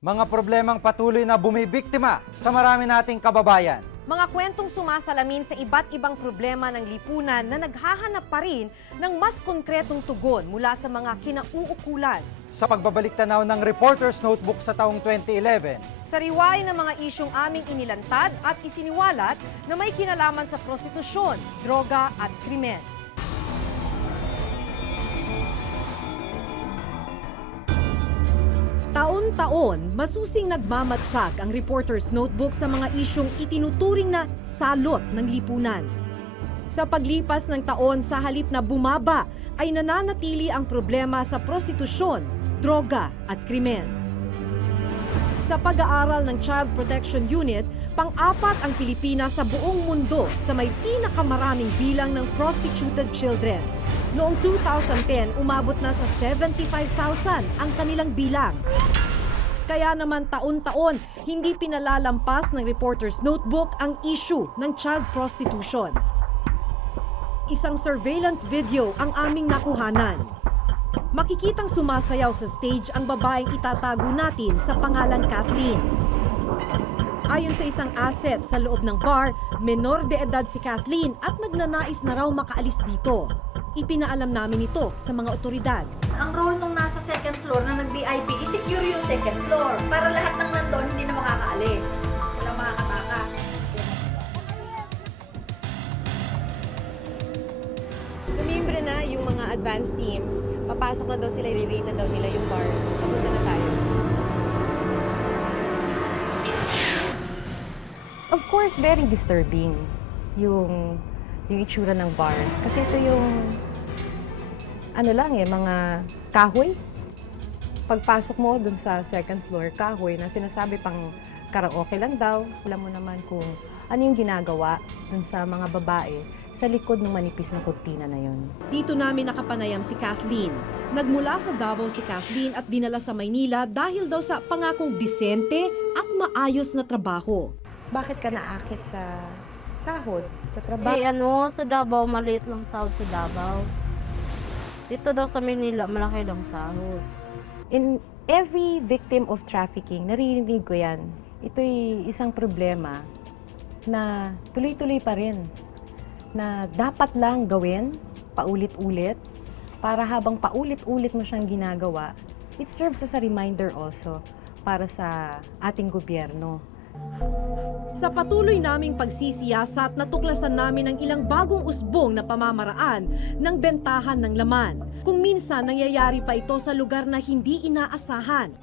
Mga problemang patuloy na bumibiktima sa marami nating kababayan. Mga kwentong sumasalamin sa iba't ibang problema ng lipunan na naghahanap pa rin ng mas konkretong tugon mula sa mga kinauukulan. Sa pagbabalik tanaw ng Reporter's Notebook sa taong 2011, Sariwain ng mga isyong aming inilantad at isiniwalat na may kinalaman sa prostitusyon, droga at krimen. Taon-taon, masusing nagmamatsyag ang Reporter's Notebook sa mga isyong itinuturing na salot ng lipunan. Sa paglipas ng taon, sa halip na bumaba, ay nananatili ang problema sa prostitusyon, droga at krimen. Sa pag-aaral ng Child Protection Unit, pang-apat ang Pilipinas sa buong mundo sa may pinakamaraming bilang ng prostituted children. Noong 2010, umabot na sa 75,000 ang kanilang bilang. Kaya naman taon-taon, hindi pinalalampas ng Reporter's Notebook ang issue ng child prostitution. Isang surveillance video ang aming nakuhanan. Makikitang sumasayaw sa stage ang babaeng itatago natin sa pangalang Kathleen. Ayon sa isang asset sa loob ng bar, menor de edad si Kathleen at nagnanais na raw makaalis dito. Ipinaalam namin ito sa mga otoridad. Ang role nung nasa second floor na nag-VIP, i-secure yung second floor para lahat ng nandun hindi na makakaalis. Walang makakatakas. Lumimbre na yung mga advance team. Papasok na daw sila, i-rate na daw nila yung bar. Papunta na tayo. Of course, very disturbing yung itsura ng bar. Kasi ito yung, mga kahoy. Pagpasok mo dun sa second floor, kahoy na sinasabi pang karaoke lang daw. Alam mo naman kung ano yung ginagawa dun sa mga babae sa likod ng manipis na kurtina na yun. Dito namin nakapanayam si Kathleen. Nagmula sa Davao si Kathleen at dinala sa Maynila dahil daw sa pangakong disente at maayos na trabaho. Bakit ka naakit sa sahod, sa trabaho? Sa Davao, maliit lang sahod sa Davao. Dito daw sa Manila, malaki lang sahod. In every victim of trafficking, naririnig ko yan. Ito'y isang problema na tuloy-tuloy pa rin. Na dapat lang gawin, paulit-ulit, para habang paulit-ulit mo siyang ginagawa, it serves as a reminder also para sa ating gobyerno. Sa patuloy naming pagsisiyasat, natuklasan namin ang ilang bagong usbong na pamamaraan ng bentahan ng laman. Kung minsan, nangyayari pa ito sa lugar na hindi inaasahan.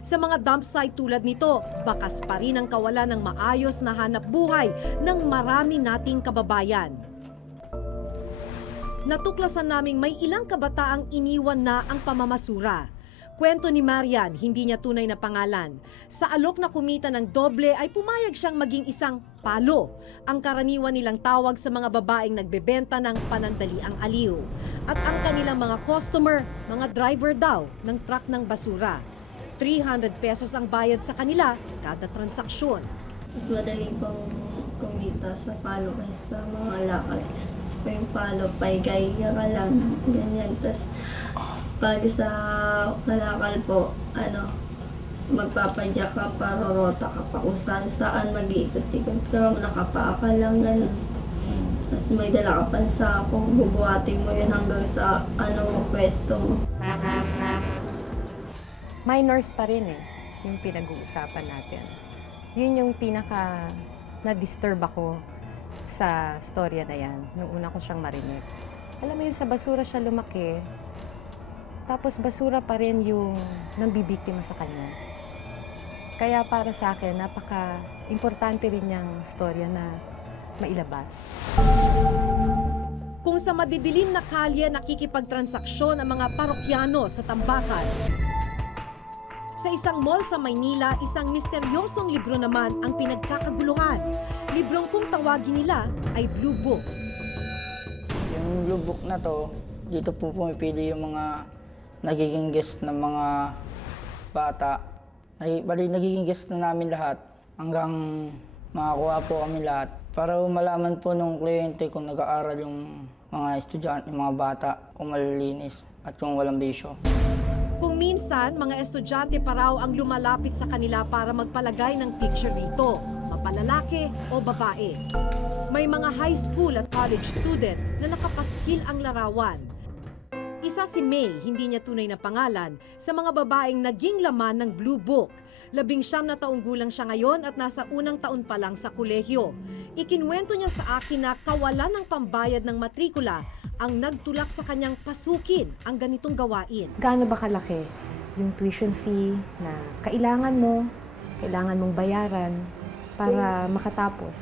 Sa mga dump site tulad nito, bakas pa rin ang kawalan ng maayos na hanap buhay ng marami nating kababayan. Natuklasan naming may ilang kabataang iniwan na ang pamamasura. Kwento ni Marian, hindi niya tunay na pangalan. Sa alok na kumita ng doble ay pumayag siyang maging isang palo. Ang karaniwan nilang tawag sa mga babaeng nagbebenta ng panandaliang aliw. At ang kanilang mga customer, mga driver daw ng truck ng basura. 300 pesos ang bayad sa kanila kada transaksyon. Mas madali pang kumita sa palo kaysa sa mga lakal. Kasi pa yung palo, paigaya ka lang, ganyan. Tapos pag sa kalakal po, magpapadyak ka, parorota ka pa kung saan mag-iikot-ikot ka, nakapaa ka lang, gano'n. Tapos may dala ka pa sa ako, bubuhatin mo yun hanggang sa pwesto mo. Minors pa rin yung pinag-uusapan natin. Yun yung pinaka na-disturb ako sa storya na yan, nung una ko siyang marinig. Alam mo yun, sa basura siya lumaki, tapos basura pa rin yung nambibiktima sa kanya. Kaya para sa akin, napaka-importante rin niyang storya na mailabas. Kung sa madidilim na kalye nakikipagtransaksyon ang mga parokyano sa tambakan, sa isang mall sa Maynila, isang misteryosong libro naman ang pinagkakaguluhan. Librong kung tawagin nila ay Blue Book. Yung Blue Book na to, dito po pumipili yung mga nagiging guest ng mga bata. Nagiging guest na namin lahat hanggang makakuha po kami lahat. Para malaman po ng kliyente kung nag-aaral yung mga estudyante, yung mga bata, kung malilinis at kung walang bisyo. Kung minsan, mga estudyante pa raw ang lumalapit sa kanila para magpalagay ng picture dito, mapalalaki o babae. May mga high school at college student na nakapaskil ang larawan. Isa si May, hindi niya tunay na pangalan, sa mga babaeng naging laman ng Blue Book. 19 na taong gulang siya ngayon at nasa unang taon pa lang sa kolehiyo. Ikinwento niya sa akin na kawalan ng pambayad ng matrikula ang nagtulak sa kanyang pasukin ang ganitong gawain. Gaano ba kalaki yung tuition fee na kailangan mong bayaran para makatapos?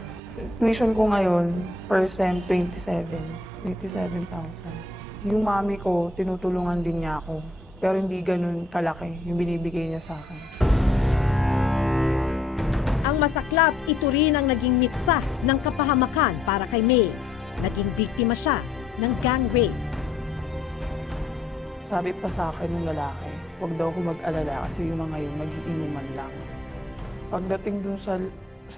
Tuition ko ngayon, per sem, 27,000. Yung mami ko, tinutulungan din niya ako. Pero hindi ganun kalaki yung binibigay niya sa akin. Ang masaklap, ito rin ang naging mitsa ng kapahamakan para kay May. Naging biktima siya ng gang rape. Sabi pa sa akin ng lalaki, huwag daw ako mag-alala kasi yung mga yun mag-iinuman lang. Pagdating dun sa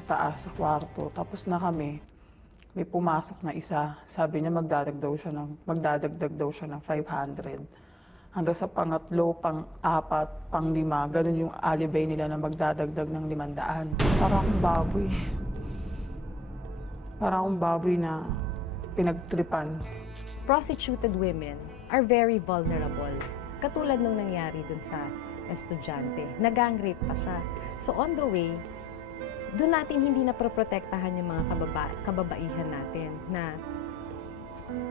taas, sa kwarto, tapos na kami, may pumasok na isa. Sabi niya magdadagdag daw siya ng 500. Hanggang sa pangatlo, pang-apat, pang-lima, ganun yung alibay nila na magdadagdag ng 500. Para akong baboy. Para akong baboy na pinagtripan. Prostituted women are very vulnerable. Katulad nung nangyari dun sa estudyante. Nag-gang rape pa siya. So on the way, doon natin hindi na proprotektahan yung mga kababaihan natin na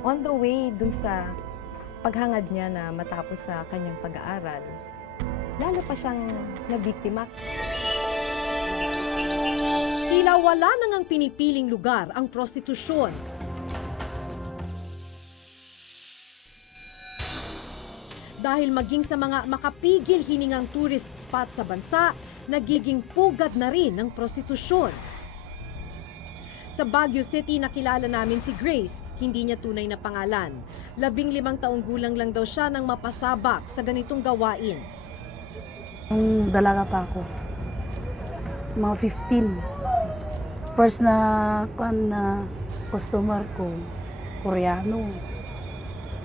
on the way dun sa paghangad niya na matapos sa kanyang pag-aaral, lalo pa siyang nabiktima. Tila wala nang ang pinipiling lugar ang prostitusyon. Dahil maging sa mga makapigil hiningang tourist spot sa bansa, nagiging pugad na rin ng prostitusyon. Sa Baguio City, nakilala namin si Grace, hindi niya tunay na pangalan. 15 taong gulang lang daw siya nang mapasabak sa ganitong gawain. Nung dalaga pa ako, mga 15. First na customer ko, Koreano.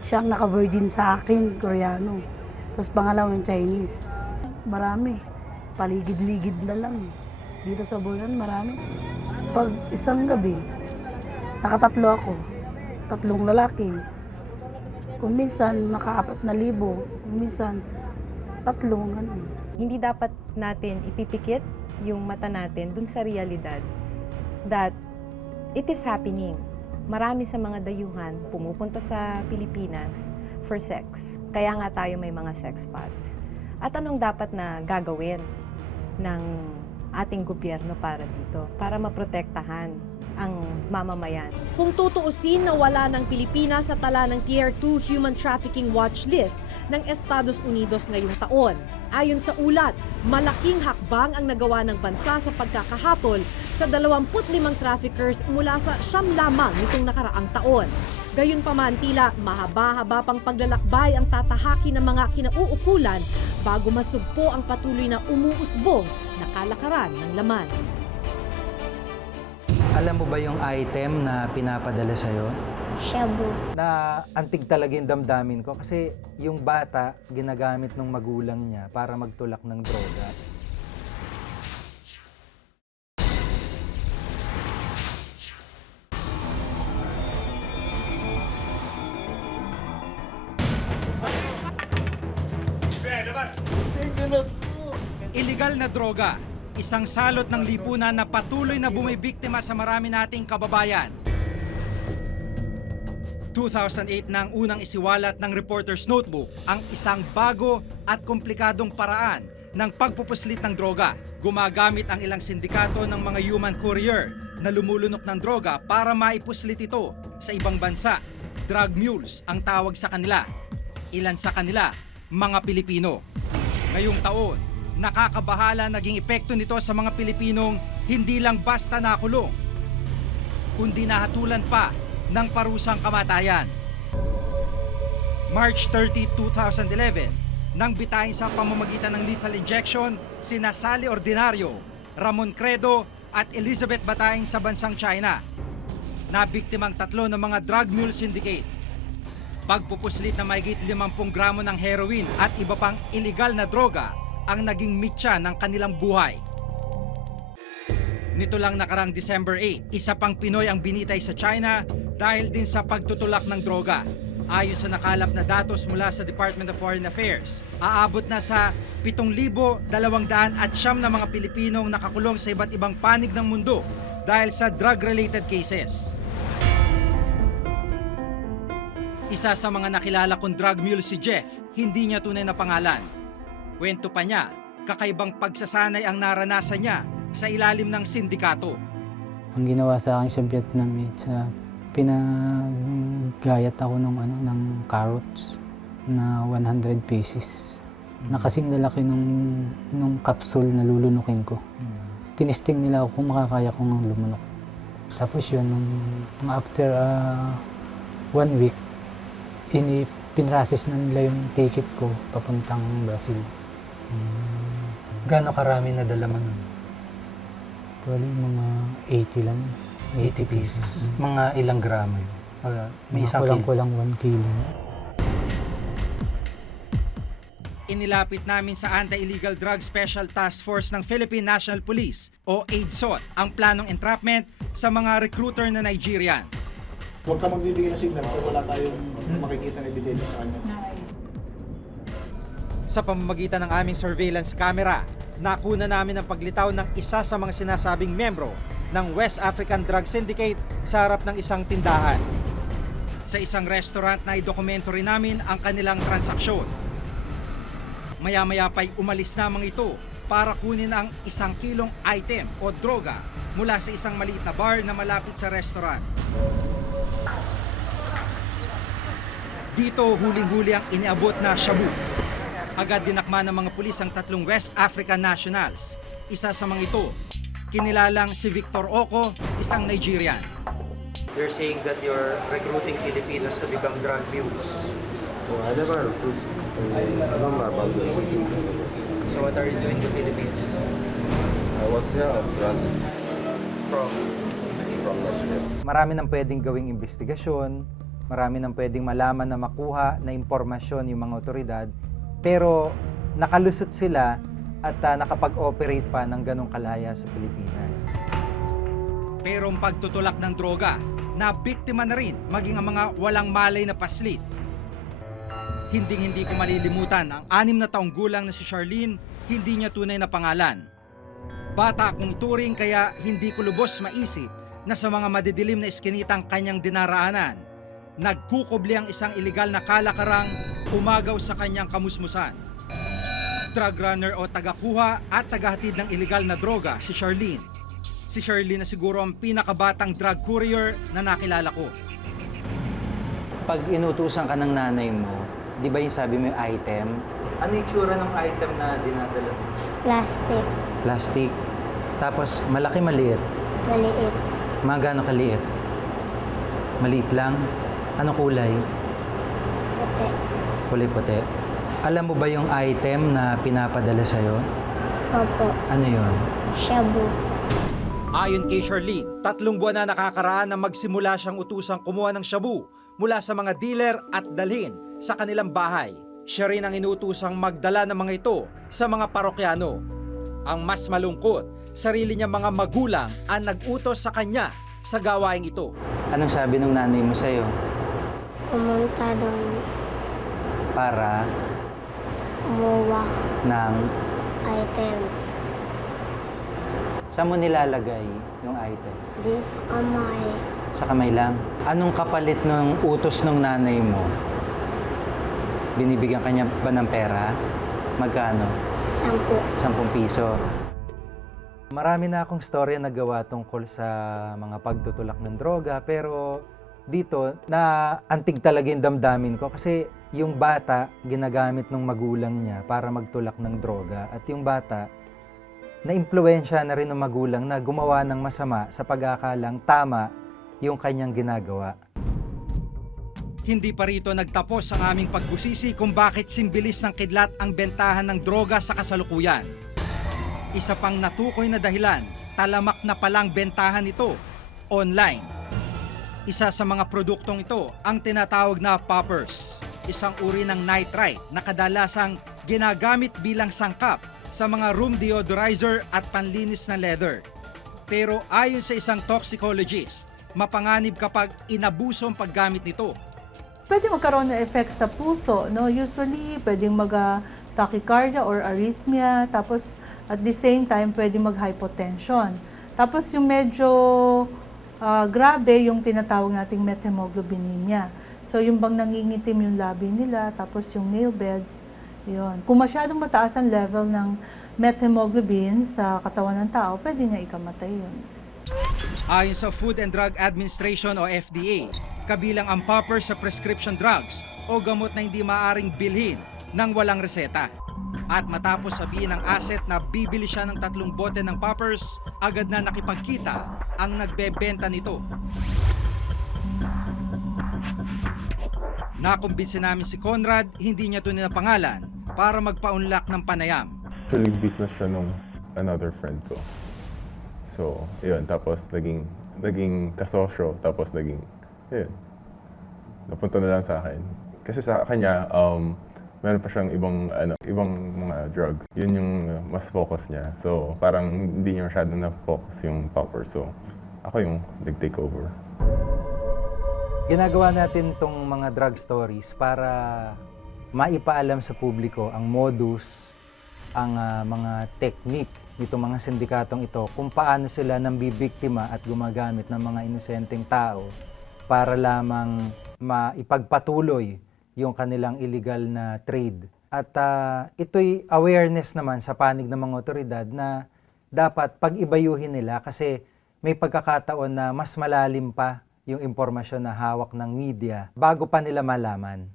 Siyang naka-virgin sa akin, Koreano. Tapos pangalawang Chinese. Marami. Paligid-ligid na lang. Dito sa Borlan, marami. Pag isang gabi, nakatatlo ako. 3 lalaki. Kung minsan, naka-4,000. Kung minsan, 3, ganun. Hindi dapat natin ipipikit yung mata natin dun sa realidad that it is happening. Marami sa mga dayuhan pumupunta sa Pilipinas for sex. Kaya nga tayo may mga sex spots. At anong dapat na gagawin ng ating gobyerno para dito? Para maprotektahan ang mamamayan. Kung tutuusin na wala ng Pilipinas sa tala ng Tier 2 Human Trafficking Watch List ng Estados Unidos ngayong taon. Ayon sa ulat, malaking hakbang ang nagawa ng bansa sa pagkakahatol sa 25 traffickers mula sa 9 lamang nitong nakaraang taon. Gayunpaman, tila mahaba-haba pang paglalakbay ang tatahaki ng mga kinauukulan bago masugpo ang patuloy na umuusbong na kalakaran ng laman. Alam mo ba yung item na pinapadala sa'yo? Shabu. Na antig talaga yung damdamin ko kasi yung bata ginagamit ng magulang niya para magtulak ng droga. Illegal na droga, isang salot ng lipunan na patuloy na bumibiktima sa marami nating kababayan. 2008 nang unang isiwalat ng Reporter's Notebook ang isang bago at komplikadong paraan ng pagpupuslit ng droga. Gumagamit ang ilang sindikato ng mga human courier na lumulunok ng droga para maipuslit ito sa ibang bansa. Drug mules ang tawag sa kanila. Ilan sa kanila, mga Pilipino. Ngayong taon, nakakabahala naging epekto nito sa mga Pilipinong hindi lang basta nakulong, kundi nahatulan pa ng parusang kamatayan. March 30, 2011, nang bitahin sa pamamagitan ng lethal injection sina Sally Ordinario, Ramon Credo at Elizabeth Bataing sa bansang China. Nabiktimang 3 ng mga drug mule syndicate. Pagpupuslit na mahigit 50 gramo ng heroin at iba pang illegal na droga ang naging mitya ng kanilang buhay. Nito lang nakarang December 8, isa pang Pinoy ang binitay sa China dahil din sa pagtutulak ng droga. Ayon sa nakalap na datos mula sa Department of Foreign Affairs, aabot na sa 7,209 na mga Pilipinong nakakulong sa iba't ibang panig ng mundo dahil sa drug-related cases. Isa sa mga nakilala kong drug mule si Jeff, hindi niya tunay na pangalan. Kwento pa niya, kakaibang pagsasanay ang naranasan niya sa ilalim ng sindikato. Ang ginawa sa akin sa Vietnam, pinagayat ako ng carrots na 100 pieces. Nakasing lalaki nung capsule na lulunukin ko. Tinisting nila ako kung makakaya kong lumunok. Tapos yun, after 1 week, pinrasis na nila yung ticket ko papuntang Brazil. Gaano karami na dala mo nun? Actually, mga 80 lang. 80 pieces. Mga ilang gramo yun? May isang kilo? Kulang 1 kilo. Inilapit namin sa Anti-Illegal Drug Special Task Force ng Philippine National Police o AIDSOT ang planong entrapment sa mga recruiter na Nigerian. Huwag ka magbibigay ng signal kung wala tayong makikita na ebidensya sa kanya. Sa pamamagitan ng aming surveillance camera, nakuna namin ang paglitaw ng isa sa mga sinasabing membro ng West African Drug Syndicate sa harap ng isang tindahan. Sa isang restaurant na idokumento rin namin ang kanilang transaksyon. Maya-maya pa'y umalis namang ito para kunin ang 1 kilong item o droga mula sa isang maliit na bar na malapit sa restaurant. Dito huling-huli ang iniabot na shabu. Agad dinakma ng mga pulis ang 3 West African nationals. Isa sa mga ito, kinilalang si Victor Oko, isang Nigerian. You're saying that you're recruiting Filipinos to become drug mules. Oh, I never recruit. I don't know about recruiting. So what are you doing in the Philippines? I was here on transit From Nigeria. Marami nang pwedeng gawing investigasyon, marami nang pwedeng malaman na makuha na impormasyon yung mga otoridad, pero nakalusot sila at nakapag-operate pa ng ganong kalaya sa Pilipinas. Pero ang pagtutulak ng droga, na biktima na rin maging ang mga walang malay na paslit. Hinding-hindi ko malilimutan ang 6 na taong gulang na si Charlene, hindi niya tunay na pangalan. Bata akong turing kaya hindi ko lubos maisip na sa mga madidilim na iskinitang kanyang dinaraanan, nagkukubli ang isang iligal na kalakarang umagaw sa kanyang kamusmusan. Drug runner o tagakuha at tagahatid ng iligal na droga si Charlene. Si Charlene na siguro ang pinakabatang drug courier na nakilala ko. Pag inutusan ka ng nanay mo, di ba yung sabi mo yung item? Ano yung tsura ng item na dinadala mo? Plastic, Plastic. Tapos malaki, maliit. maliit, Mga gaano kaliit? Maliit lang? Anong kulay? puti, Kulay puti. Alam mo ba yung item na pinapadala sa'yo? opo, Ano yun? shabu, Ayon kay Charlene, 3 buwan na nakakaraan na magsimula siyang utusang kumuha ng shabu mula sa mga dealer at dalhin sa kanilang bahay. Siya rin ang inutusang magdala ng mga ito sa mga parokyano. Ang mas malungkot, sarili niya mga magulang ang nag-utos sa kanya sa gawaing ito. Anong sabi ng nanay mo sa'yo? pumunta doon, Para kumuha ng... item, Saan mo nilalagay yung item? di sa kamay, Sa kamay lang. Anong kapalit ng utos ng nanay mo? Binibigyan kanya ba ng pera? Magkano? 10 piso. Marami na akong storya na gawa tungkol sa mga pagtutulak ng droga, pero dito na antig talaga yung damdamin ko kasi yung bata ginagamit ng magulang niya para magtulak ng droga at yung bata na-impluwensya na rin ng magulang na gumawa ng masama sa pag-aakalang tama yung kanyang ginagawa. Hindi pa rito nagtapos ang aming pagbusisi kung bakit simbilis ng kidlat ang bentahan ng droga sa kasalukuyan. Isa pang natukoy na dahilan, talamak na palang bentahan ito, online. Isa sa mga produktong ito ang tinatawag na poppers, isang uri ng nitrite na kadalasang ginagamit bilang sangkap sa mga room deodorizer at panlinis na leather. Pero ayon sa isang toxicologist, mapanganib kapag inabuso ang paggamit nito. Pwede magkaroon ng effect sa puso, no? Usually, pwedeng mag-tachycardia or arrhythmia, tapos at the same time, pwede mag-hypotension. Tapos yung medyo grabe, yung tinatawag nating methemoglobinemia. So yung bang nangingitim yung labi nila, tapos yung nail beds, yun. Kung masyadong mataas ang level ng methemoglobin sa katawan ng tao, pwede niya ikamatay yun. Ayon sa Food and Drug Administration o FDA, kabilang ang popper sa prescription drugs o gamot na hindi maaring bilhin ng walang reseta. At matapos sabihin ng asset na bibili siya ng 3 bote ng poppers, agad na nakipagkita ang nagbebenta nito. Nakumbinsi namin si Conrad, hindi niya ito ninapangalan para magpaunlak ng panayam. Actually, business siya nung another friend ko. So, yun. Tapos, naging kasosyo. Tapos, yun. Napunta na lang sa akin. Kasi sa kanya, meron pa siyang ibang mga drugs. Yun yung mas focus niya. So, parang hindi niya masyadong na-focus yung popper. So, ako yung nag-take over. Ginagawa natin tong mga drug stories para maipaalam sa publiko ang modus, ang mga technique nitong mga sindikatong ito, kung paano sila nambibiktima at gumagamit ng mga inosenteng tao para lamang maipagpatuloy yung kanilang illegal na trade. At ito'y awareness naman sa panig ng mga otoridad na dapat pag-ibayuhin nila kasi may pagkakataon na mas malalim pa yung impormasyon na hawak ng media bago pa nila malaman.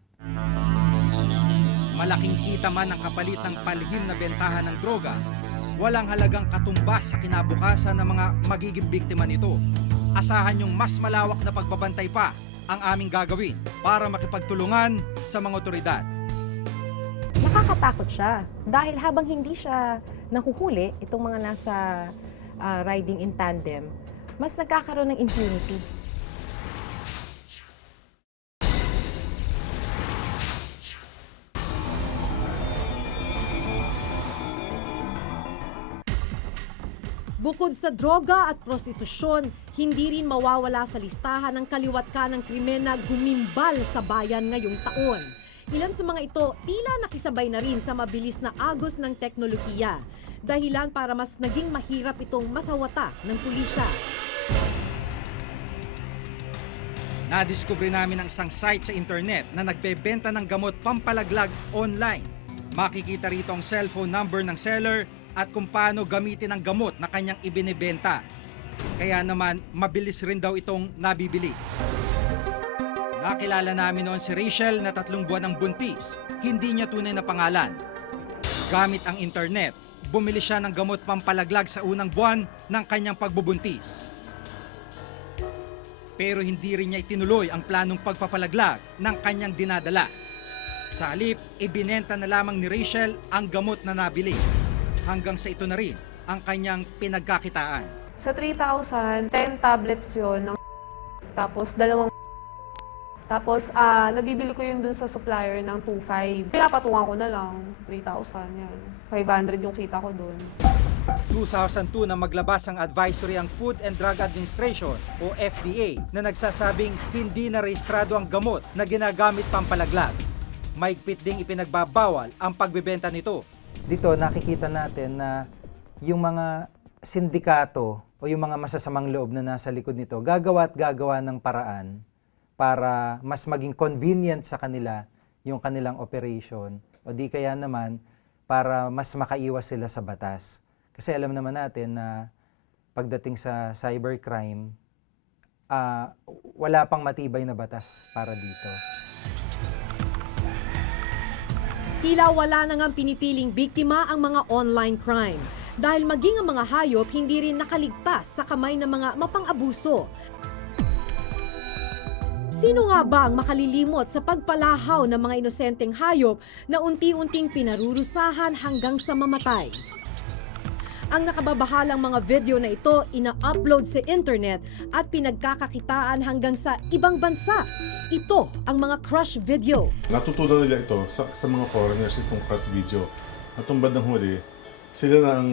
Malaking kita man ang kapalit ng palihim na bentahan ng droga, walang halagang katumbas sa kinabukasan ng mga magiging biktima nito. Asahan yung mas malawak na pagbabantay pa ang aming gagawin para makipagtulungan sa mga otoridad. Nakakatakot siya dahil habang hindi siya nahuhuli, itong mga nasa riding in tandem, mas nagkakaroon ng impunity. Bukod sa droga at prostitusyon, hindi rin mawawala sa listahan ng kaliwat ka ng krimen na gumimbal sa bayan ngayong taon. Ilan sa mga ito tila nakisabay na rin sa mabilis na agos ng teknolohiya, dahilan para mas naging mahirap itong masawata ng pulisya. Nadiskubre namin ang isang site sa internet na nagbebenta ng gamot pampalaglag online. Makikita rito ang cellphone number ng seller at kung paano gamitin ang gamot na kanyang ibinebenta. Kaya naman, mabilis rin daw itong nabibili. Nakilala namin noon si Rachel na 3 buwan ng buntis. Hindi niya tunay na pangalan. Gamit ang internet, bumili siya ng gamot pampalaglag sa unang buwan ng kanyang pagbubuntis. Pero hindi rin niya itinuloy ang planong pagpapalaglag ng kanyang dinadala. Sa halip, ibinenta na lamang ni Rachel ang gamot na nabili. Hanggang sa ito na rin ang kanyang pinagkakitaan. Sa 3,000, 10 tablets yun. Tapos, 2. Tapos, nabibili ko yun dun sa supplier ng 2,500. Pinapatungan ko na lang, 3,000 yan. 500 yung kita ko dun. 2002 na maglabas ang advisory ang Food and Drug Administration o FDA na nagsasabing hindi na rehistrado ang gamot na ginagamit pampalaglag. Mahigpit ding ipinagbabawal ang pagbebenta nito. Dito nakikita natin na yung mga sindikato o yung mga masasamang loob na nasa likod nito gagawa ng paraan para mas maging convenient sa kanila yung kanilang operation o di kaya naman para mas makaiwas sila sa batas. Kasi alam naman natin na pagdating sa cybercrime, wala pang matibay na batas para dito. Tila wala na ngang pinipiling biktima ang mga online crime dahil maging ang mga hayop hindi rin nakaligtas sa kamay ng mga mapang-abuso. Sino nga ba ang makalilimot sa pagpalahaw ng mga inosenteng hayop na unti-unting pinarurusahan hanggang sa mamatay? Ang nakababahalang mga video na ito ina-upload sa internet at pinagkakakitaan hanggang sa ibang bansa. Ito ang mga crush video. Natutunan nila ito sa mga foreigners itong crush video. At ang bandang huli, sila na ang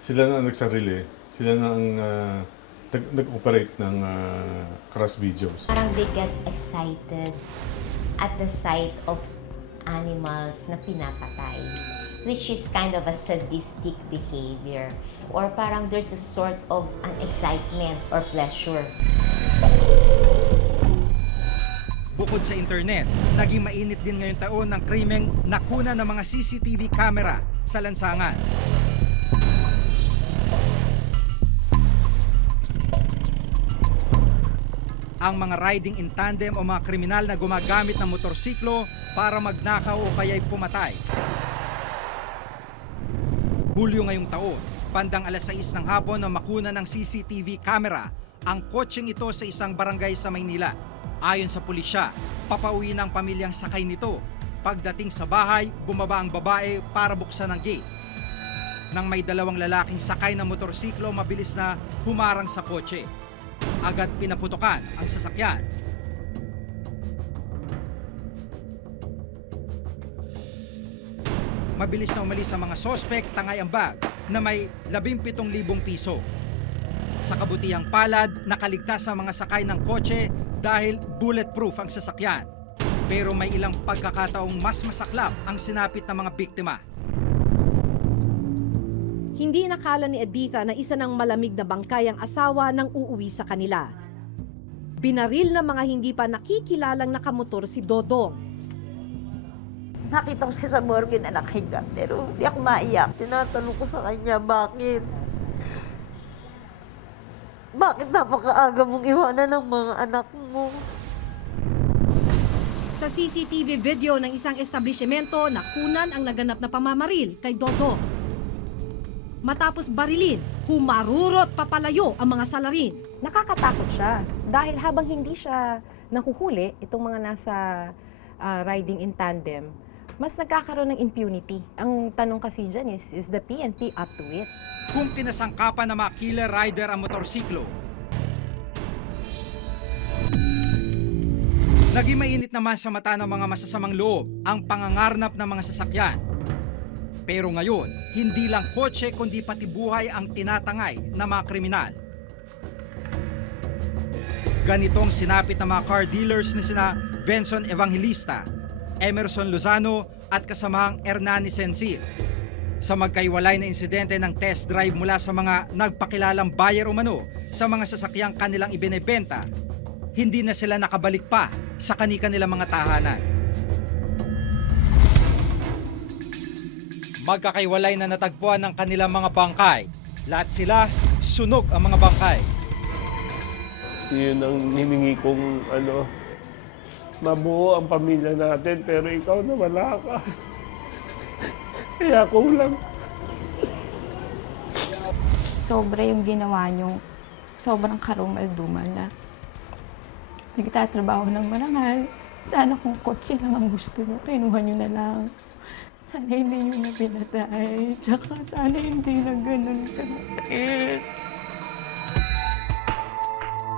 sila na ang nagsarili, sila na ang nag-operate ng crush videos. Parang they get excited at the sight of animals na pinapatay, which is kind of a sadistic behavior, or parang there's a sort of an excitement or pleasure. Bukod sa internet, naging mainit din ngayong taon ng krimeng nakuna ng mga CCTV camera sa lansangan. Ang mga riding in tandem o mga kriminal na gumagamit ng motorsiklo para magnakaw o kaya'y pumatay. Hulyo ngayong taon, bandang alas 6 ng hapon na makuna ng CCTV camera ang kotseng ito sa isang barangay sa Maynila. Ayon sa pulisya, papauwi ng pamilyang sakay nito. Pagdating sa bahay, bumaba ang babae para buksan ang gate. Nang may dalawang lalaking sakay ng motorsiklo, mabilis na humarang sa kotse. Agad pinaputukan ang sasakyan. Mabilis na umalis ang mga sospek, tangay ang bag na may 17,000 piso. Sa kabutihang palad, nakaligtas ang mga sakay ng kotse dahil bulletproof ang sasakyan. Pero may ilang pagkakataong mas masaklap ang sinapit ng mga biktima. Hindi nakala ni Editha na isa ng malamig na bangkay ang asawa nang uuwi sa kanila. Binaril ng mga hindi pa nakikilalang nakamotor si Dodong. Nakita ko siya sa morgue na nakahiga, pero hindi ako maiyak. Tinatanong ko sa kanya, bakit? Bakit napakaaga mong iwanan ng mga anak mo? Sa CCTV video ng isang establishmento, nakunan ang naganap na pamamaril kay Dodong. Matapos barilin, humarurot papalayo ang mga salarin. Nakakatakot siya dahil habang hindi siya nahuhuli, itong mga nasa riding in tandem, mas nagkakaroon ng impunity. Ang tanong kasi dyan is the PNP up to it? Kung pinasangkapan ng mga killer rider ang motorsiklo, naging mainit naman sa mata ng mga masasamang loob ang pangangarnap ng mga sasakyan. Pero ngayon, hindi lang kotse kundi pati buhay ang tinatangay ng mga kriminal. Ganitong sinapit ng mga car dealers ni sina Benson Evangelista, Emerson Lozano at kasamahang Hernani Sensil. Sa magkaiwalay na insidente ng test drive mula sa mga nagpakilalang buyer umano sa mga sasakyang kanilang ibinebenta, hindi na sila nakabalik pa sa kani-kanilang mga tahanan. Magkakaiwalay na natagpuan ng kanilang mga bangkay. Lahat sila, sunog ang mga bangkay. Yun ang hiningi kong mabuo ang pamilya natin, pero ikaw na wala ka. Kaya kulang. Sobra yung ginawa nyo. Sobrang karumal-dumal na. Nagtatrabaho ng marangal. Sana kung kotse lang ang gusto nyo, kinuha nyo na lang. Sana hindi nyo na pinatay. Tsaka sana hindi na ganun kasakit.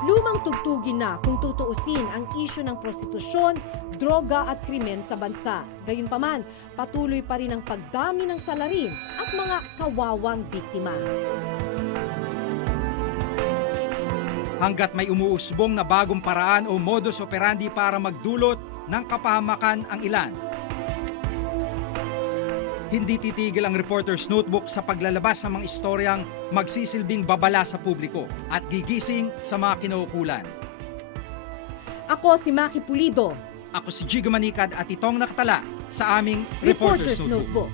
Lumang tugtugin na kung tutuusin ang isyu ng prostitusyon, droga at krimen sa bansa. Gayunpaman, patuloy pa rin ang pagdami ng salarin at mga kawawang biktima. Hanggat may umuusbong na bagong paraan o modus operandi para magdulot ng kapahamakan ang ilan, hindi titigil ang Reporter's Notebook sa paglalabas ng mga istoryang magsisilbing babala sa publiko at gigising sa mga kinaukulan. Ako si Maki Pulido. Ako si Jigo Manikad at itong nakatala sa aming Reporter's Notebook.